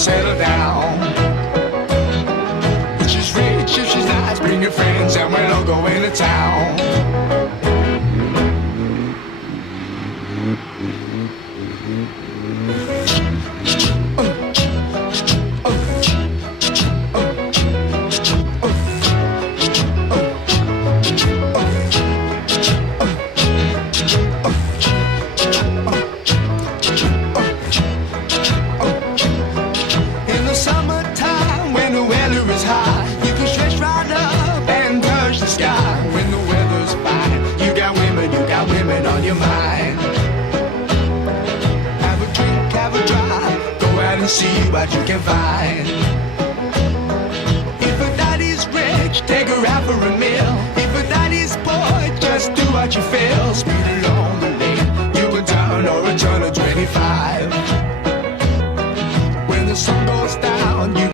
settle down. If she's rich, if she's nice, bring your friends and we'll all go into town. On your mind. Have a drink, have a drive, go out and see what you can find. If a daddy's rich, take her out for a meal. If a daddy's poor, just do what you feel.